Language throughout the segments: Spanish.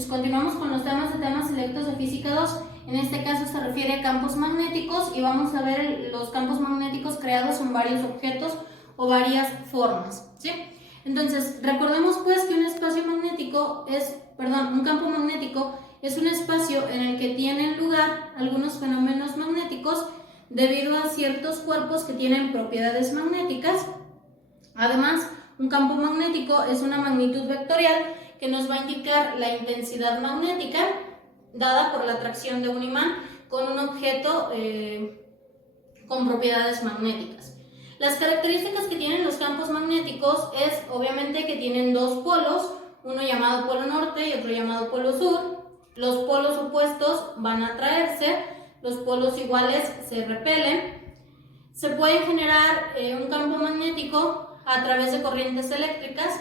muchachos, continuamos con los temas selectos de Física 2. En este caso se refiere a campos magnéticos y vamos a ver los campos magnéticos creados en varios objetos o varias formas, ¿sí? Entonces, recordemos pues que un campo magnético es un espacio en el que tienen lugar algunos fenómenos magnéticos debido a ciertos cuerpos que tienen propiedades magnéticas. Además, un campo magnético es una magnitud vectorial que nos va a indicar la intensidad magnética dada por la atracción de un imán con un objeto con propiedades magnéticas. Las características que tienen los campos magnéticos es obviamente que tienen dos polos, uno llamado polo norte y otro llamado polo sur. Los polos opuestos van a atraerse, los polos iguales se repelen. Se puede generar un campo magnético a través de corrientes eléctricas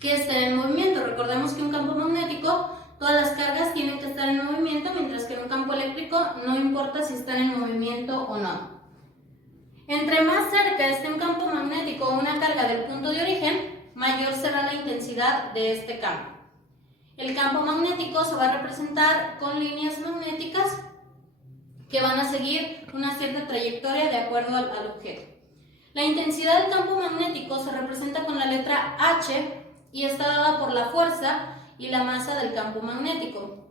que estén en movimiento. Recordemos que un campo magnético, todas las cargas tienen que estar en movimiento, mientras que en un campo eléctrico no importa si están en movimiento o no. Entre más cerca esté un campo magnético o una carga del punto de origen, mayor será la intensidad de este campo. El campo magnético se va a representar con líneas magnéticas que van a seguir una cierta trayectoria de acuerdo al objeto. La intensidad del campo magnético se representa con la letra H y está dada por la fuerza y la masa del campo magnético,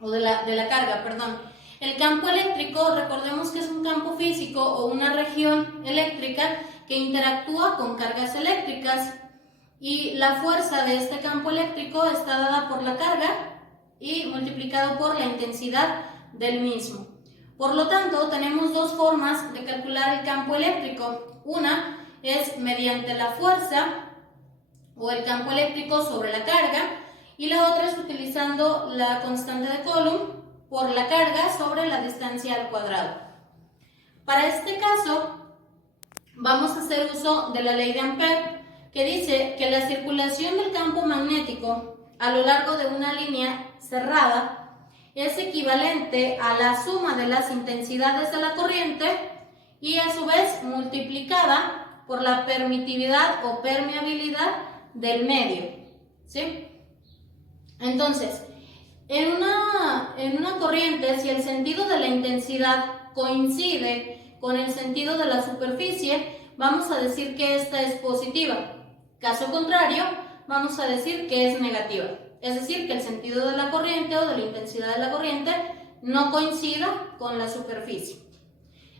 o de la carga, perdón. El campo eléctrico, recordemos que es un campo físico o una región eléctrica que interactúa con cargas eléctricas y la fuerza de este campo eléctrico está dada por la carga y multiplicado por la intensidad del mismo. Por lo tanto, tenemos dos formas de calcular el campo eléctrico. Una es mediante la fuerza o el campo eléctrico sobre la carga y la otra es utilizando la constante de Coulomb por la carga sobre la distancia al cuadrado. Para este caso, vamos a hacer uso de la ley de Ampère, que dice que la circulación del campo magnético a lo largo de una línea cerrada es equivalente a la suma de las intensidades de la corriente y a su vez multiplicada por la permitividad o permeabilidad del medio, ¿sí? Entonces, en una corriente, si el sentido de la intensidad coincide con el sentido de la superficie, vamos a decir que esta es positiva. Caso contrario, vamos a decir que es negativa. Es decir, que el sentido de la corriente o de la intensidad de la corriente no coincida con la superficie.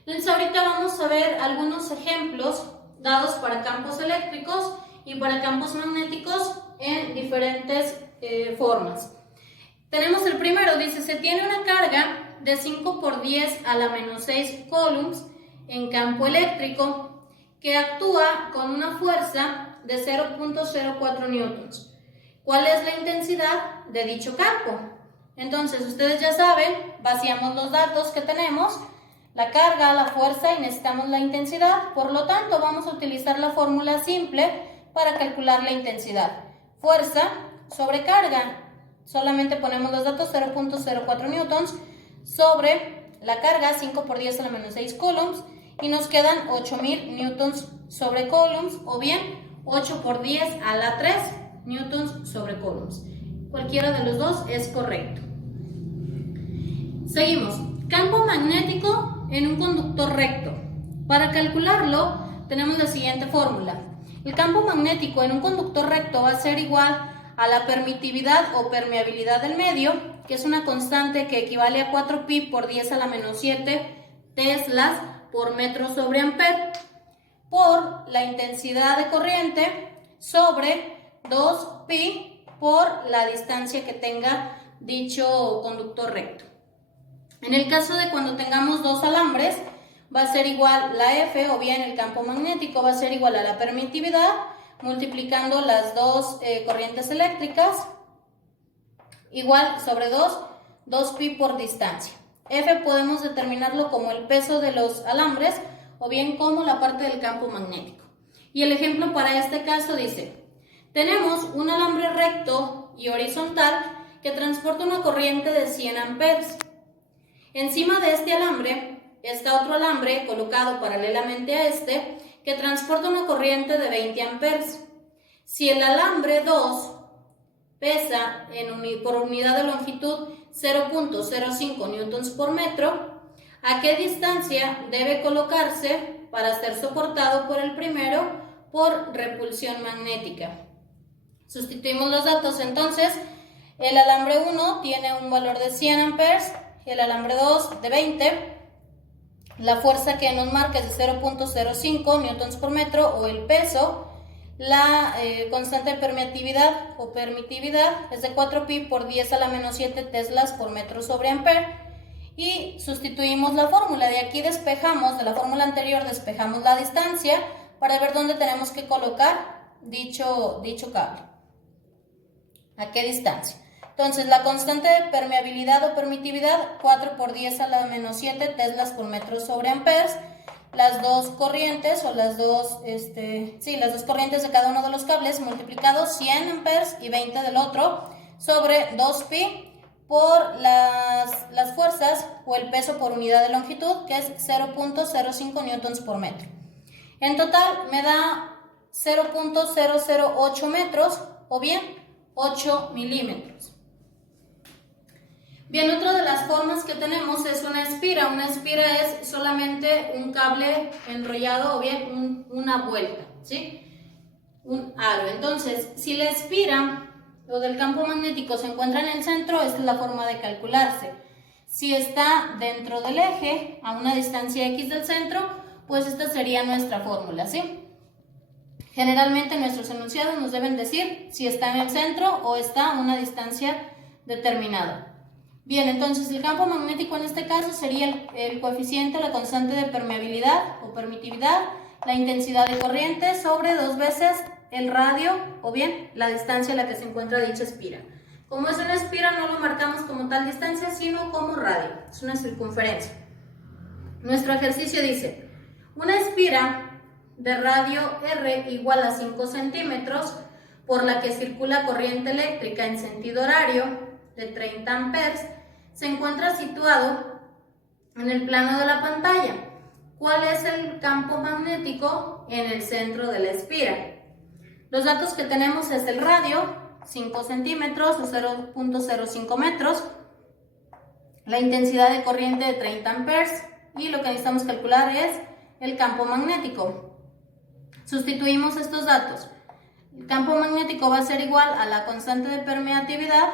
Entonces, ahorita vamos a ver algunos ejemplos dados para campos eléctricos y para campos magnéticos en diferentes formas. Tenemos el primero, dice, se tiene una carga de 5 por 10 a la menos 6 coulombs en campo eléctrico que actúa con una fuerza de 0.04 newtons. ¿Cuál es la intensidad de dicho campo? Entonces, ustedes ya saben, vaciamos los datos que tenemos, la carga, la fuerza y necesitamos la intensidad. Por lo tanto, vamos a utilizar la fórmula simple para calcular la intensidad. Fuerza sobre carga. Solamente ponemos los datos 0.04 newtons sobre la carga 5 por 10 a la menos 6 coulombs y nos quedan 8000 newtons sobre coulombs o bien 8 por 10 a la 3 newtons sobre coulombs. Cualquiera de los dos es correcto. Seguimos. Campo magnético en un conductor recto. Para calcularlo tenemos la siguiente fórmula. El campo magnético en un conductor recto va a ser igual a la permitividad o permeabilidad del medio, que es una constante que equivale a 4pi por 10 a la menos 7 teslas por metro sobre ampere, por la intensidad de corriente sobre 2pi por la distancia que tenga dicho conductor recto. En el caso de cuando tengamos dos alambres, va a ser igual la F, o bien el campo magnético va a ser igual a la permitividad, multiplicando las dos corrientes eléctricas, igual sobre 2pi por distancia. F podemos determinarlo como el peso de los alambres, o bien como la parte del campo magnético. Y el ejemplo para este caso dice, tenemos un alambre recto y horizontal que transporta una corriente de 100 amperes. Encima de este alambre está otro alambre colocado paralelamente a este que transporta una corriente de 20 amperes. Si el alambre 2 pesa por unidad de longitud 0.05 newtons por metro, ¿a qué distancia debe colocarse para ser soportado por el primero por repulsión magnética? Sustituimos los datos entonces. El alambre 1 tiene un valor de 100 amperes, el alambre 2 de 20, la fuerza que nos marca es de 0.05 newtons por metro o el peso. La constante de permeatividad o permitividad es de 4pi por 10 a la menos 7 teslas por metro sobre ampere. Y sustituimos la fórmula. De aquí despejamos, de la fórmula anterior despejamos la distancia para ver dónde tenemos que colocar dicho cable. ¿A qué distancia? Entonces, la constante de permeabilidad o permitividad, 4 por 10 a la menos 7 teslas por metro sobre amperes. Las dos corrientes o las dos corrientes de cada uno de los cables multiplicados 100 amperes y 20 del otro sobre 2pi por las fuerzas o el peso por unidad de longitud, que es 0.05 newtons por metro. En total me da 0.008 metros o bien 8 milímetros. Bien, otra de las formas que tenemos es una espira. Una espira es solamente un cable enrollado o bien una vuelta, ¿sí? Un aro. Entonces, si la espira o del campo magnético se encuentra en el centro, esta es la forma de calcularse. Si está dentro del eje, a una distancia x del centro, pues esta sería nuestra fórmula, ¿sí? Generalmente nuestros enunciados nos deben decir si está en el centro o está a una distancia determinada. Bien, entonces el campo magnético en este caso sería el coeficiente, la constante de permeabilidad o permitividad, la intensidad de corriente sobre 2 veces el radio o bien la distancia a la que se encuentra dicha espira. Como es una espira, no lo marcamos como tal distancia, sino como radio, es una circunferencia. Nuestro ejercicio dice, una espira de radio R igual a 5 centímetros por la que circula corriente eléctrica en sentido horario de 30 amperes, se encuentra situado en el plano de la pantalla. ¿Cuál es el campo magnético en el centro de la espira? Los datos que tenemos es el radio, 5 centímetros o 0.05 metros, la intensidad de corriente de 30 amperes y lo que necesitamos calcular es el campo magnético. Sustituimos estos datos. El campo magnético va a ser igual a la constante de permeatividad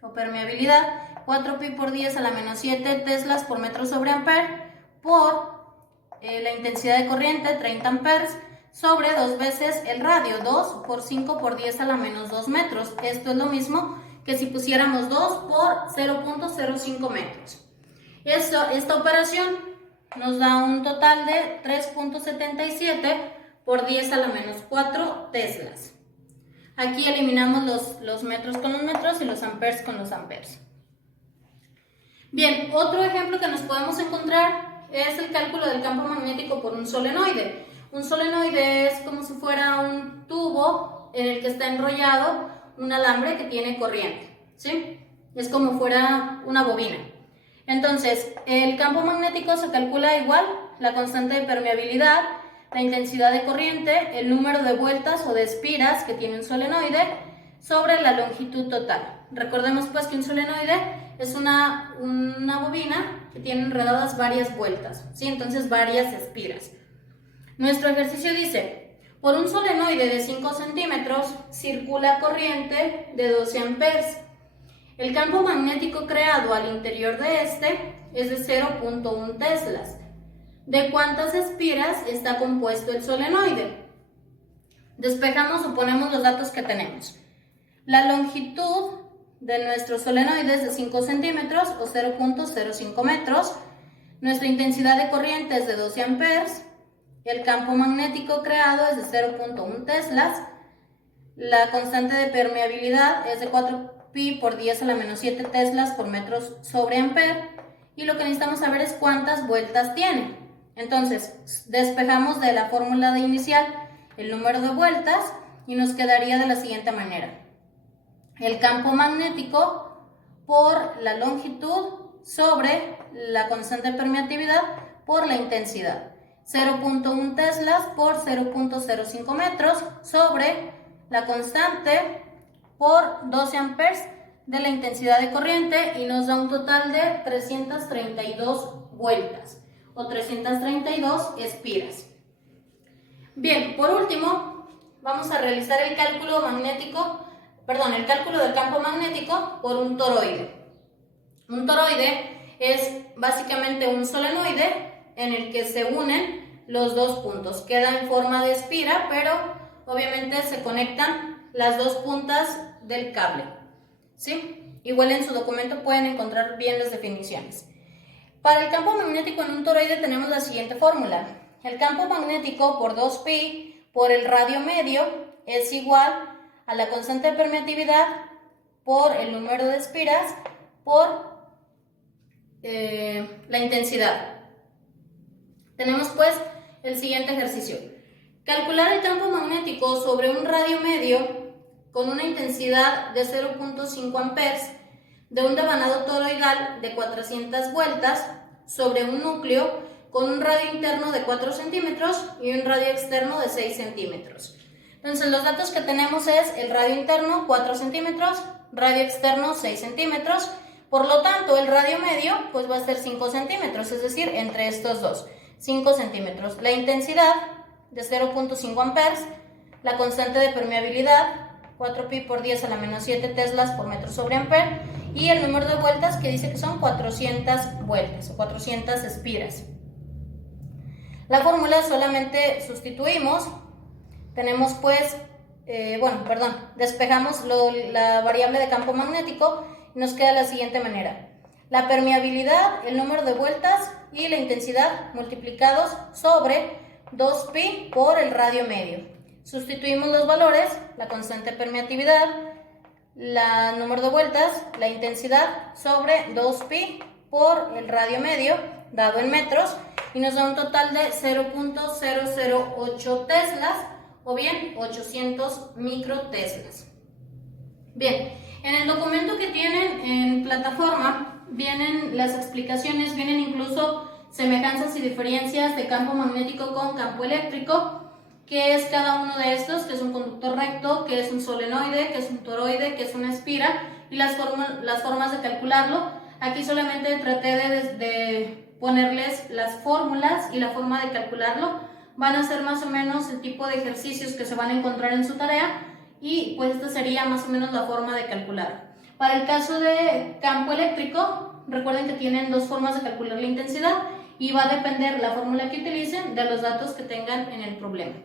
o permeabilidad, 4pi por 10 a la menos 7 teslas por metro sobre ampere, por la intensidad de corriente, 30 amperes, sobre 2 veces el radio, 2 por 5 por 10 a la menos 2 metros. Esto es lo mismo que si pusiéramos 2 por 0.05 metros. Esta operación nos da un total de 3.77 por 10 a la menos 4 teslas. Aquí eliminamos los metros con los metros y los amperes con los amperes. Bien, otro ejemplo que nos podemos encontrar es el cálculo del campo magnético por un solenoide. Un solenoide es como si fuera un tubo en el que está enrollado un alambre que tiene corriente, ¿sí? Es como fuera una bobina. Entonces, el campo magnético se calcula igual, la constante de permeabilidad, la intensidad de corriente, el número de vueltas o de espiras que tiene un solenoide sobre la longitud total. Recordemos pues que un solenoide es una bobina que tiene enredadas varias vueltas, ¿sí? Entonces varias espiras. Nuestro ejercicio dice, por un solenoide de 5 centímetros circula corriente de 12 amperes. El campo magnético creado al interior de este es de 0.1 teslas. ¿De cuántas espiras está compuesto el solenoide? Despejamos o ponemos los datos que tenemos. La longitud de nuestro solenoide es de 5 centímetros o 0.05 metros. Nuestra intensidad de corriente es de 12 amperes. El campo magnético creado es de 0.1 teslas. La constante de permeabilidad es de 4pi por 10 a la menos 7 teslas por metros sobre ampere. Y lo que necesitamos saber es cuántas vueltas tiene. Entonces, despejamos de la fórmula de inicial el número de vueltas y nos quedaría de la siguiente manera. El campo magnético por la longitud sobre la constante de permeatividad por la intensidad. 0.1 teslas por 0.05 metros sobre la constante por 12 amperes de la intensidad de corriente y nos da un total de 332 vueltas o 332 espiras. Bien, por último, vamos a realizar el cálculo del campo magnético por un toroide. Un toroide es básicamente un solenoide en el que se unen los dos puntos. Queda en forma de espira, pero obviamente se conectan las dos puntas del cable, ¿sí? Igual en su documento pueden encontrar bien las definiciones. Para el campo magnético en un toroide tenemos la siguiente fórmula. El campo magnético por 2pi por el radio medio es igual a la constante de permeatividad por el número de espiras por la intensidad. Tenemos pues el siguiente ejercicio. Calcular el campo magnético sobre un radio medio con una intensidad de 0.5 amperes de un devanado toroidal de 400 vueltas sobre un núcleo con un radio interno de 4 centímetros y un radio externo de 6 centímetros. Entonces los datos que tenemos es el radio interno 4 centímetros, radio externo 6 centímetros, por lo tanto el radio medio pues va a ser 5 centímetros, es decir, entre estos dos, 5 centímetros. La intensidad de 0.5 amperes, la constante de permeabilidad, 4pi por 10 a la menos 7 teslas por metro sobre ampere, y el número de vueltas que dice que son 400 vueltas o 400 espiras. La fórmula solamente sustituimos, tenemos pues, despejamos la variable de campo magnético y nos queda de la siguiente manera. La permeabilidad, el número de vueltas y la intensidad multiplicados sobre 2pi por el radio medio. Sustituimos los valores, la constante de permeatividad, el número de vueltas, la intensidad sobre 2pi por el radio medio, dado en metros, y nos da un total de 0.008 teslas o bien 800 microteslas. Bien, en el documento que tienen en plataforma vienen las explicaciones, vienen incluso semejanzas y diferencias de campo magnético con campo eléctrico, que es cada uno de estos, que es un conductor recto, que es un solenoide, que es un toroide, que es una espira, y las formas de calcularlo. Aquí solamente traté de ponerles las fórmulas y la forma de calcularlo. Van a ser más o menos el tipo de ejercicios que se van a encontrar en su tarea y pues esta sería más o menos la forma de calcular. Para el caso de campo eléctrico, recuerden que tienen dos formas de calcular la intensidad y va a depender la fórmula que utilicen de los datos que tengan en el problema.